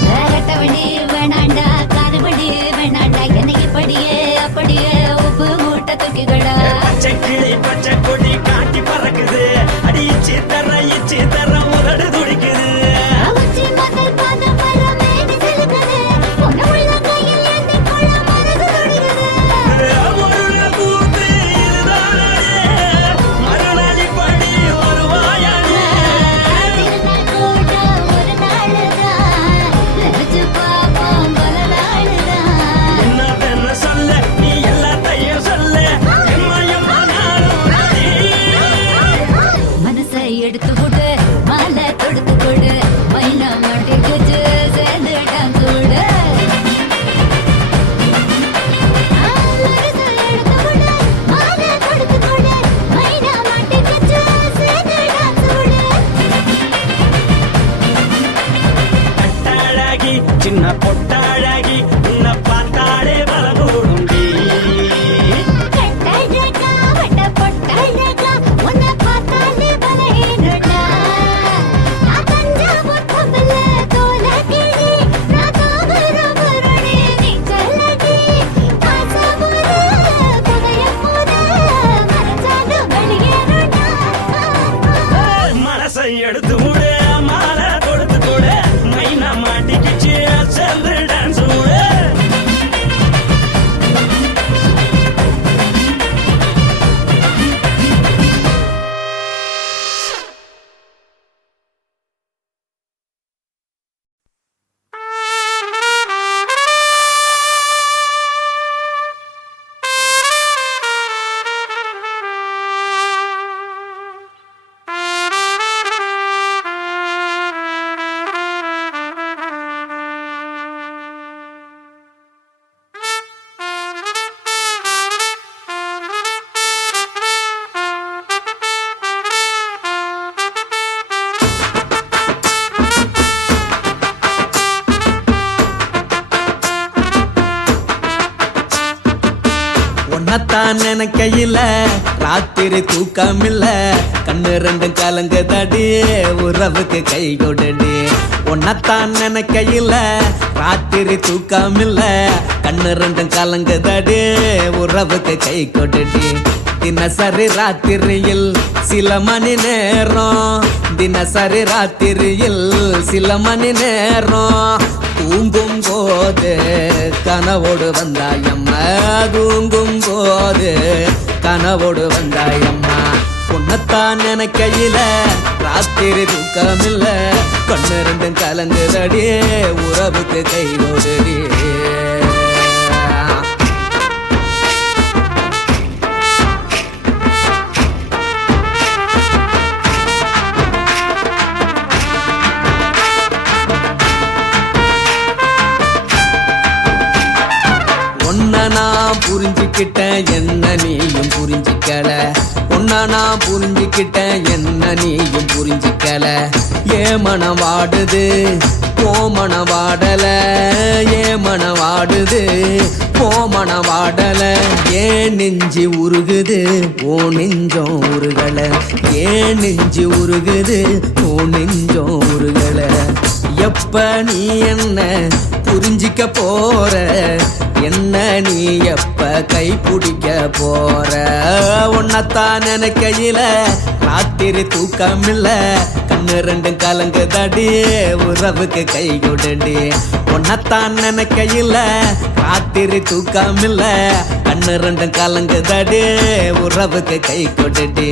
வேறட்டவனி வேணாண்டா காதுபடி வேணாண்டா என்னைக்கு படியே அப்படியே உப்பு மூட்டை தூக்கிக்கடா பச்சை கிளி பச்சை கொடி காட்டி பறக்குது அடி இச்சி தர உதடு துடிக்குது உச்சி பகல் பாதம் வர மேனி சிலுக்குது உன்னை உள்ள கையில் ஏந்தி கொள்ள மனசு துடிக்குது உன்னத்தான் நினைக்கையில ராத்திரி தூக்கமில்ல கண்ணு ரெண்டும் கலங்குதடி உறவுக்கு கை கொடுடி உன்னத்தான் நினைக்கையில ராத்திரி தூக்கமில்ல கண்ணு ரெண்டும் கலங்குதடி உறவுக்கு கை கொடுடி தினசரி ராத்திரியில் சில மணி நேரம் தினசரி ராத்திரியில் சில மணி நேரம் தூங்கும் போது கனவோடு வந்தாயம்மா தூங்கும் போது கனவோடு வந்தாயம்மா உன்னத்தான் நினைக்கையில ராத்திரி தூக்கமில்ல கண்ணு ரெண்டும் கலங்குதடி உறவுக்கு கை கொடுடி நான் புரிஞ்சுக்கிட்டேன் என்ன நீயும் புரிஞ்சிக்கல உன்ன நான் புரிஞ்சுக்கிட்டேன் என்ன நீயும் புரிஞ்சிக்கல ஏ மனம் வாடுது போ மனம் வாடல ஏ மனம் வாடுது போ மனம் வாடல ஏன் நெஞ்சு உருகுது ஓ நெஞ்சம் உருகல ஏன் நெஞ்சு உருகுது ஓ நெஞ்சம் உருகல எப்ப நீ என்ன புரிஞ்சிக்க போற என்ன நீ எப்ப கை பிடிக்க போற உன்னத்தான் நினைக்கையில ராத்திரி தூக்கமில்ல கண்ணு ரெண்டும் கலங்குதடி உறவுக்கு கை கொடுடி உன்னத்தான் நினைக்கையில ராத்திரி தூக்கமில்ல கண்ணு ரெண்டும் கலங்குதடி உறவுக்கு கை கொடுடி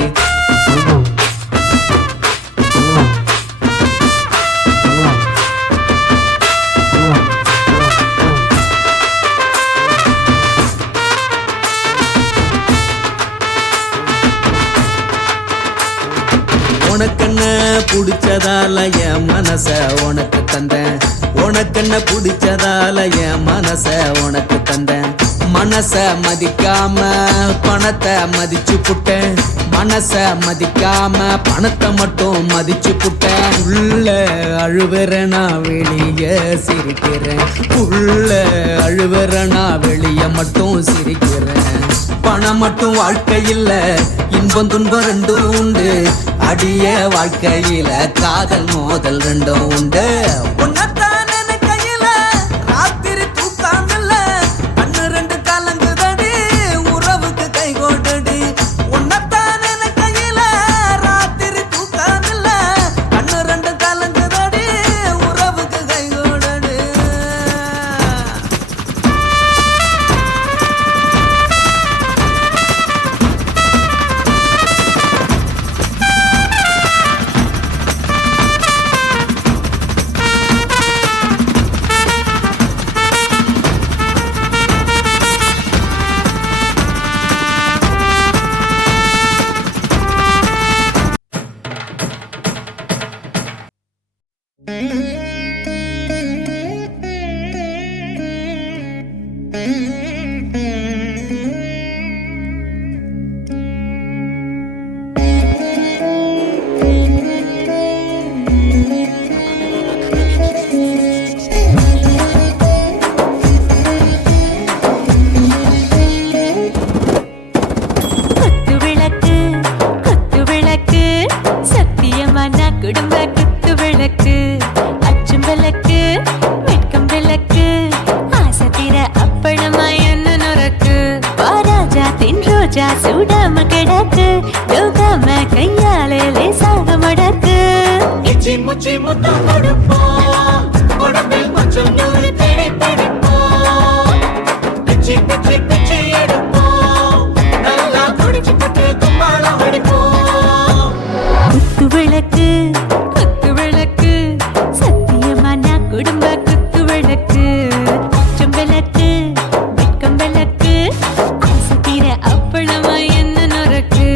உனக்கென்ன பிடிச்சதால என் மனச உனக்கு தந்தேன் உனக்கென்ன பிடிச்சதால என் மனச உனக்கு தந்தேன் மனச மதிக்காம பணத்தை மதிச்சு புட்டேன் மனச மதிக்காம பணத்தை மட்டும் மதிச்சு புட்டேன் உள்ள அழுவுற நான் வெளியே சிரிக்கிறேன் உள்ள அழுவுற நான் வெளியே மட்டும் சிரிக்கிறேன் பணம் மட்டும் வாழ்க்கையில் இன்பம் துன்பம் ரெண்டும் உண்டு அடிய வாழ்க்கையில காதல் மோதல் ரெண்டும் உண்டு உன்னத்தான் நினைக்கையில ராத்திரி தூக்கமில்ல கண்ணு ரெண்டு கலங்குதடி உறவுக்கு கை கொடுடி உன்னத்தான் நினைக்கையில ராத்திரி தூக்கமில்ல கண்ணு ரெண்டு கலங்குதடி உறவுக்கு கை கொடுடி ரோஜா சூடாம கிடக்கு யோகாம கையாலே லேசாக மடக்கு இச்சி முச்சி முத்தம் கொடுப்போம் உடம்பில் கொஞ்சம் நூறு தேடி பிடிப்போம் பிச்சி பிச்சி பிச்சி எடுப்போம் நல்லா குடிச்சு பட்டு கும்பாலம் அடிப்போம் குத்து விளக்கு சத்தியமா நான் குடும்ப குத்து விளக்கு அச்சம் விளக்கு வெட்கம் விளக்கு ஆசை தீர அப்பளமா என்ன நொறுக்கு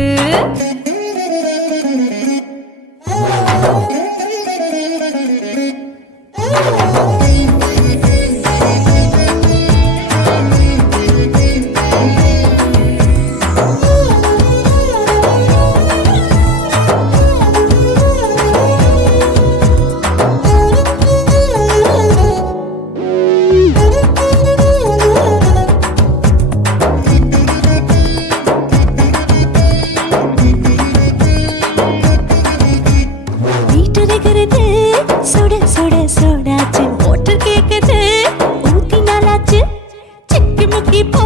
இப்போ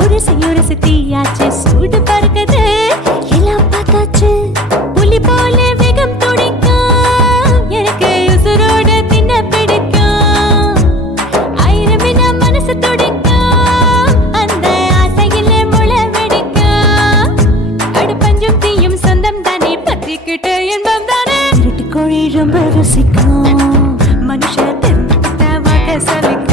ஒரு தீயாச்சு சூடு பறக்குது எல்லாம் பார்த்தாச்சு புலி போல வேகம் துடிக்கும் எனக்கு உசுரோட தின்ன பிடிக்கும் ஆயிரம் மனசு துடிக்கும் அந்த ஆசையில முளை வெடிக்கும் அடுப்பஞ்சும் தீயும் சொந்தம் தானே பத்திக்கிட்டு இன்பம் தானே இருட்டு கோழி ரொம்ப ருசிக்கும் மனுஷ தெரிஞ்சுக்கிட்ட வாட்ட சலிக்கும்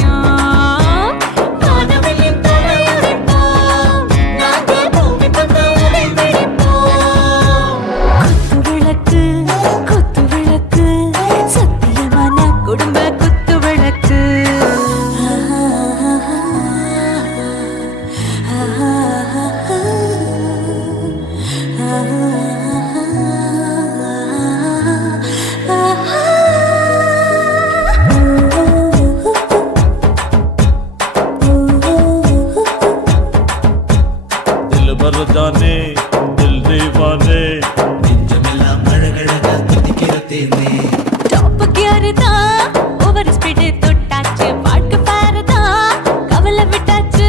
जाने दिल दीवाने நெஞ்சமெல்லாம் அழகழகா துடிக்கிற தேனே டாப் கியர் தான் ஓவர் ஸ்பீட் தொட்டாச்சு வாழ்க்கை பாரு தான் கவலை விட்டாச்சு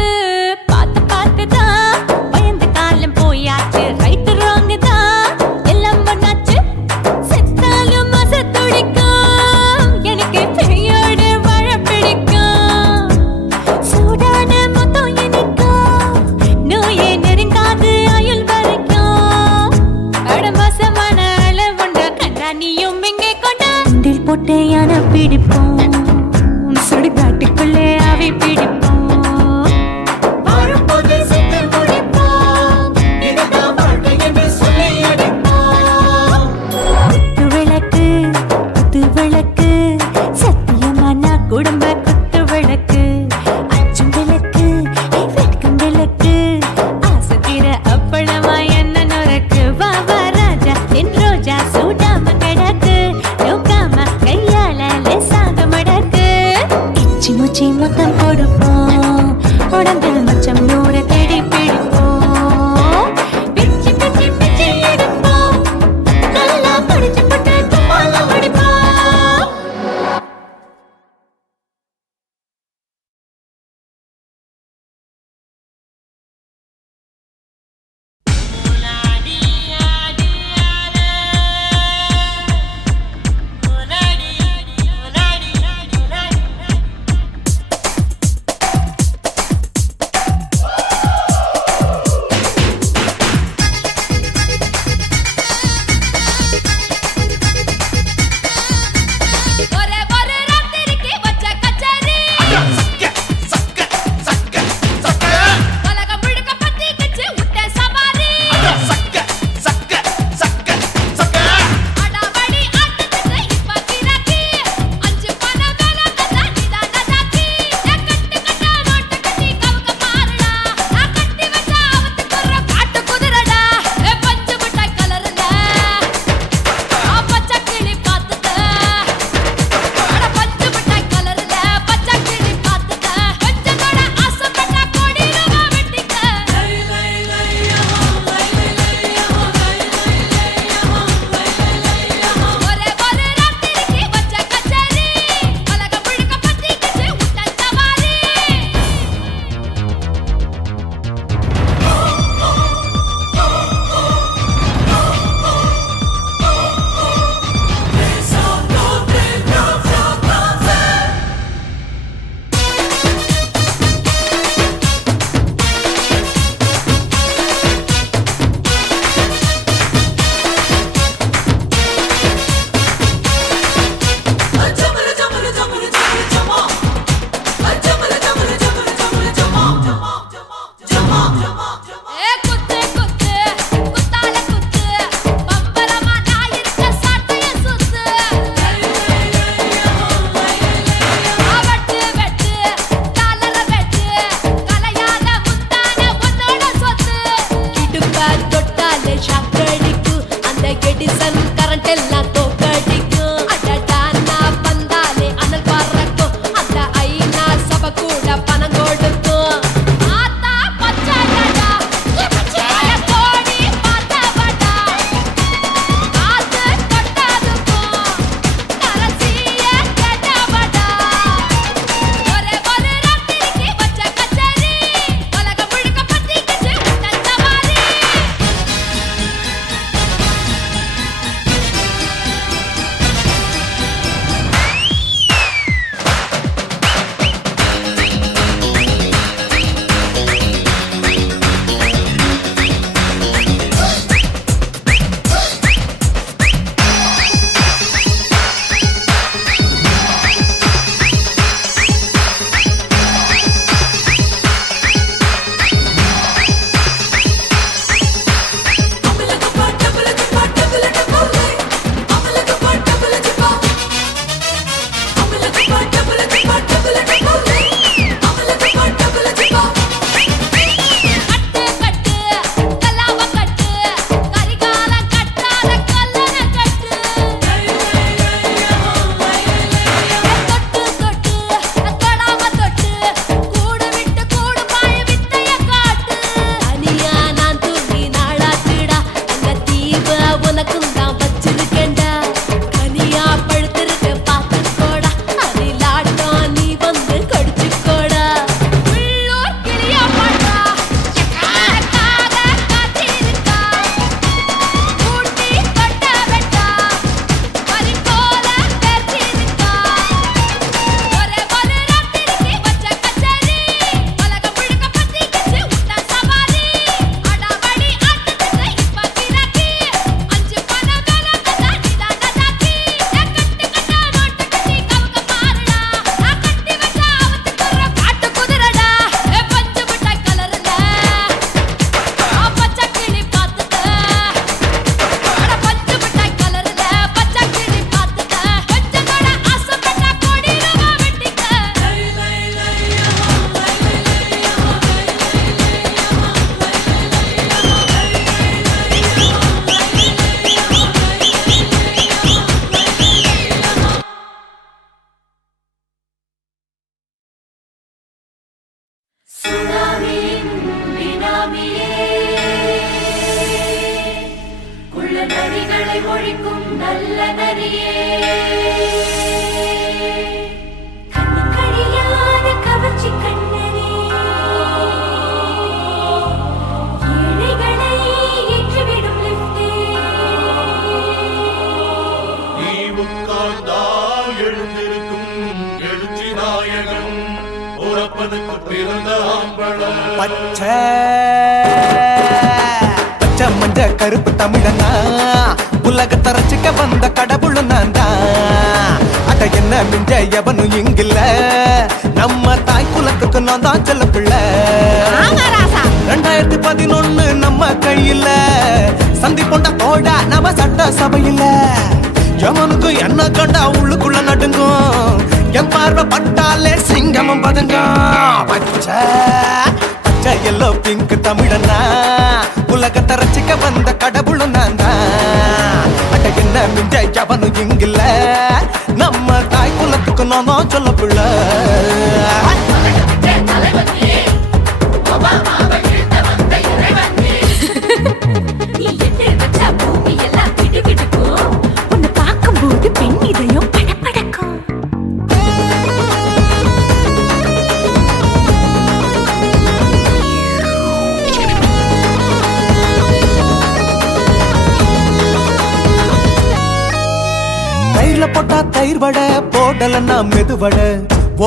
பார்த்து பார்த்து தான் பயந்து காலம் போயாச்சு ரைட் ராங் தான் எல்லாம் பண்ணாச்சு செத்தாலும் மச துடிக்கும் எனக்கு பெரியோட வாழ பிடிக்கும் சூடான மொத்தம் எனக்கும் நோயே நெருங்காது ஆயுள் வரைக்கும் அடமசமான அளவுண்ட கண்டா நீயும் இங்கே கொண்டா உண்டில் போட்டு யானை பிடிப்போம் சுடுகாட்டுக்குள்ளே ஆவி பிடிப்போம் வாழும்போது செத்து முடிப்போம் இதுதான் வாழ்க்கை என்று சொல்லி அடிப்போம் குத்து விளக்கு சத்தியமான குடும்ப குத்து விளக்கு அச்சும் விளக்கு வெட்கம் விளக்கு ஆசை தீர அப்பளமா என்ன நுறக்கு வா வா ராஜா என் ரோஜா சூடாம கிடக்கு நோக்காம கையால லேசாக மடக்கு இச்சி முச்சி மொத்தம் கொடுப்போம் உடம்பில் மச்சம் நூற தேடி பிடிப்போம் பிச்சி பிச்சி பிச்சி எடுப்போம் நல்லா படிச்சு போட்டு தும்பால வடிப்போம் சுனாமியின் பினாமியே குள்ள நரிகளை ஒழிக்கும் நல்ல நரியே கண்ணுக்கடியான கவர்ச்சி கண்ணனே ஏழைகளை ஏற்றிவிடும் லிப்டே நீ உட்கார்ந்தால் எழுந்திருக்கும் எழுச்சி நாயகன் உறப்பதுக்கு பிறந்த ஆம்பளம் பச்சை பச்சை மஞ்ச கருப்பு தமிழனா உலகத்தை ரசிக்க வந்த கடவுள் நான் தான். அட என்ன மிஞ்ச எவனும் இங்கில்ல நம்ம தாய் குலத்துக்கு நான் தான் செல்ல பிள்ளை. 2011 நம்ம கையில சந்தி போண்ட தோடா நம்ம சட்ட சபையில எவனுக்கு என்ன கண்டா உள்ளுக்குள்ள நடுங்கும் என் பார்வை பட்டாலே சிங்கமும் பதுங்கும். பச்சை பச்சை எல்லோ பிங்க் தமிழனா உலகத்தை ரசிக்க வந்த கடவுளும் நான் தான். அட என்ன மிஞ்ச எவனும் இங்கில்ல நம்ம தாய் குலத்துக்கு நான் தான் சொல்ல பிள்ளை. நீ எட்டு வச்ச பூமி எல்லாம் கிடுகிடுக்கும் உன்னை பார்க்கும்போது பெண் இதயம் படபடக்கும் தயிர்ல போட்டா தயிர் வடை போடலன்னா மெது வடை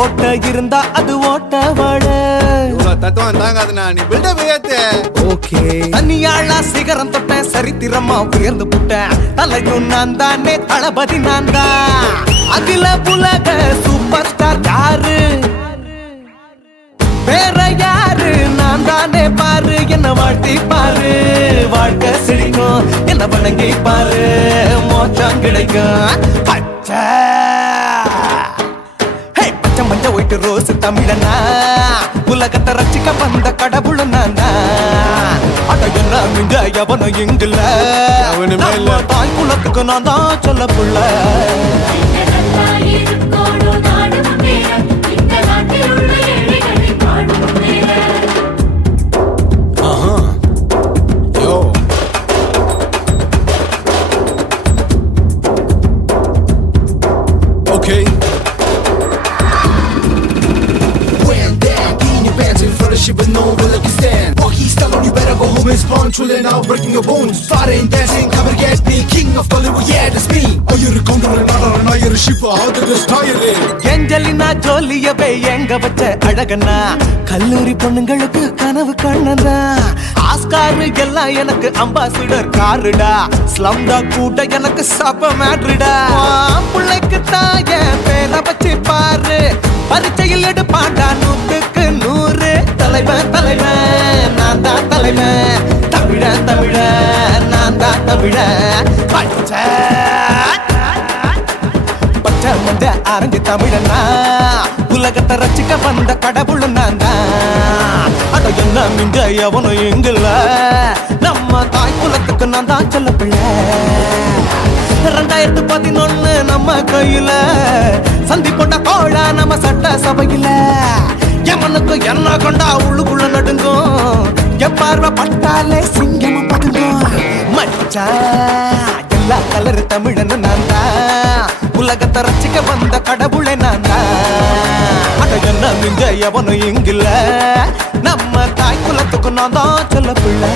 ஓட்ட இருந்தா அது ஓட்ட வடை. தத்துவம் தாங்காதுண்ணா நீ பில்டப் ஏத்து. ஓகே தனியாளா சிகரம் தொட்டேன் சரித்திரமா உயர்ந்து புட்டேன் தலையும் நான் தானே தளபதி நான் தான். அகில உலக சூப்பர் ஸ்டார் யாரு வேற யாரு நான் தானே பாரு என்ன வாழ்த்தி பாரு வாழ்க்கை சிரிக்கும் என்ன வணங்கி பாரு மோச்சம் கிடைக்கும். பச்சை பச்சை மஞ்ச ஒயிட்டு ரோஸ் தமிழனா உலகத்தை ரசிக்க வந்த கடவுள் நான் தான். அட என்ன மிஞ்ச எவனும் இங்கில்ல அவனுமே இல்ல. நம்ம தாய் குலத்துக்கு நான் தான் சொல்ல புள்ள. நல்லா இருக்கோடும் நாடு முன்னேற இந்த நாட்டில் உள்ள ஏழைகளை பாடு முன்னேற யோ okay When down, in your pants in front of shit, but no one will let you stand. Walk he's telling you better go home and spawn, chilling out, breaking your bones. Fighting, dancing, cover gas, being king of Hollywood, yeah, that's me. Iyer Gounder Nadar Nair ship ஆகுது ஸ்டைலே ஏஞ்சலினா ஜோலியவே எங்க வச்ச அழகனா கல்லூரி பொண்ணுங்களுக்கு கனவு கண்ணனா ஆஸ்கார் எல்லாம் எனக்கு அம்பாசிடர் காருடா ஸ்லம்டா கூட எனக்கு சப்ப மேட்ருடா பிள்ளைக்கு தாய பேரை வச்சு பாரு பரீட்சையில் எடுப்பாண்டா 100க்கு 100 தலைவன் தலைவன் நான் தான் தலைவன் தமிழன் தமிழன் நான் தான் தமிழன் பச்சை பச்சை மஞ்ச ஆரஞ்சு தமிழனா உலகத்தை ரசிக்க வந்த கடவுள் நான் தான். அட என்ன மிஞ்ச எவனும் இங்கில்ல நம்ம தாய் குலத்துக்கு நான் தான் சொல்ல பிள்ளை. 2011 நம்ம கையில சந்தி போட்ட கோழா நம்ம சட்ட சபையில எவனுக்கு என்ன கொண்டா உள்ளுக்குள்ள நடுங்கும் என் பார்வை பட்டாலே சிங்கமும் பதுங்கும். மச்சா எல்லா கலர் தமிழன்னு நான் தான் உலகத்தை ரசிக்க வந்த கடவுளை நான் தான். அட என்ன மிஞ்ச எவனும் இங்கில்ல நம்ம தாய் குலத்துக்கு நான் தான் சொல்ல பிள்ளை.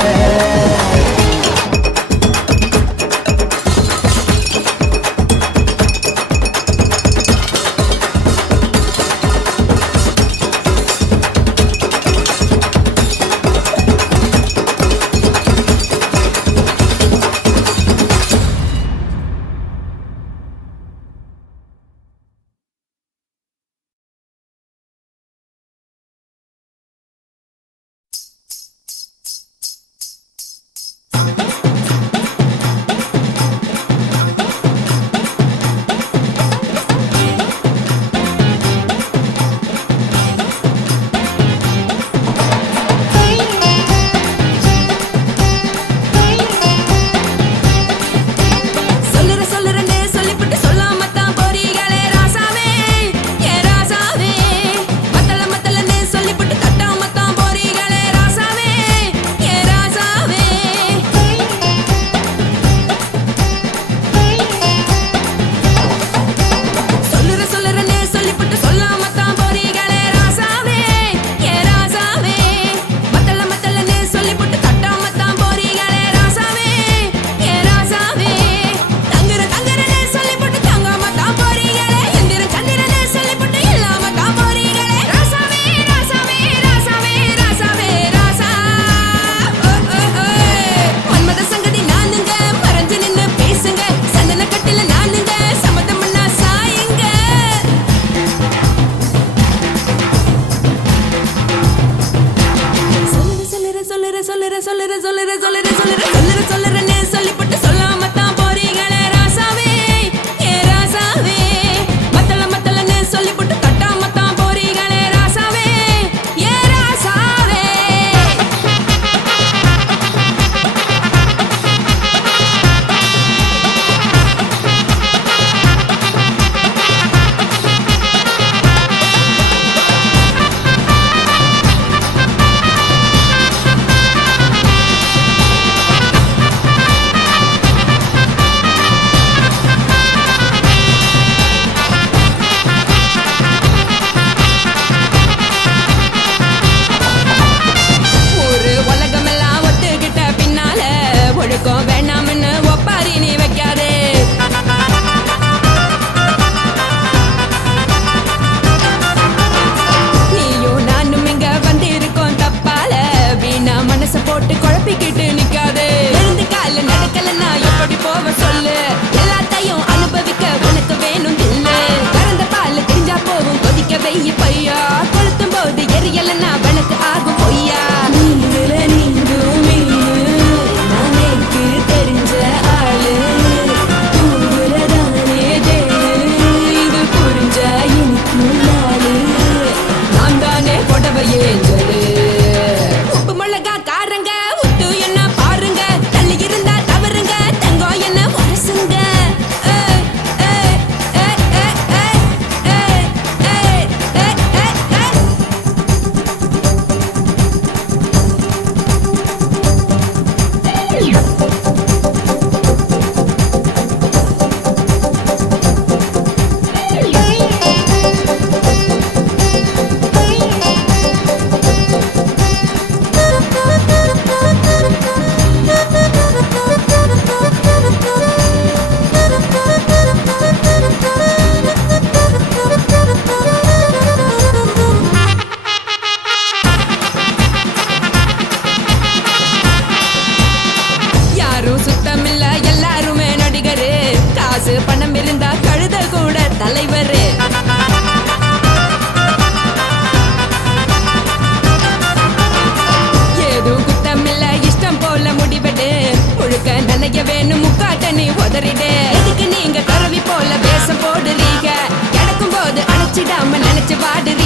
சொல்லுறேன்னு சொல்லிப்பட்டு சொல்லாம தான் போறீங்களே ராசாவே ஏ ராசாவே மத்தளன்னு சொல்லிப்பட்டு தட்டாம தான் போறீங்களே ராசாவே ஏ ராசாவே வேணாம்னு ஒப்பாரி நீ வைக்காதே நீயும் நானும் இங்க வந்து இருக்கோம் தப்பால வீணா மனச போட்டு குழப்பிக்கிட்டு நிக்காதே எழுந்து கால நடக்கலன்னா எப்படி போவ சொல்லு எல்லாத்தையும் அனுபவிக்க உனக்கு வேணும் தில்லு கறந்த பால் தெரிஞ்சா போகும் கொதிக்க வெய்ய பையா கொளுத்தும் போது எரியலன்னா வனக்கு ஆகும் பொய்யா உப்பு மிளகா காரங்க உத்து என்ன பாருங்க தள்ளி இருந்தா தவறுங்க தங்கம் என்ன வரசுங்க சுத்தமில்ல எல்லாருமே நடிகரு காசு பணம் இருந்தா கழுத கூட தலைவரு ஏதும் குத்தமில்ல இஷ்டம் போல முடிவெடு முழுக்க நினைய வேணும் முக்காட்ட நீ உதறிடு எதுக்கு நீங்க கருவி போல வேஷம் போடுறீங்க கிடக்கும் போது அணைச்சிடாம நினைச்சு வாடுறீங்க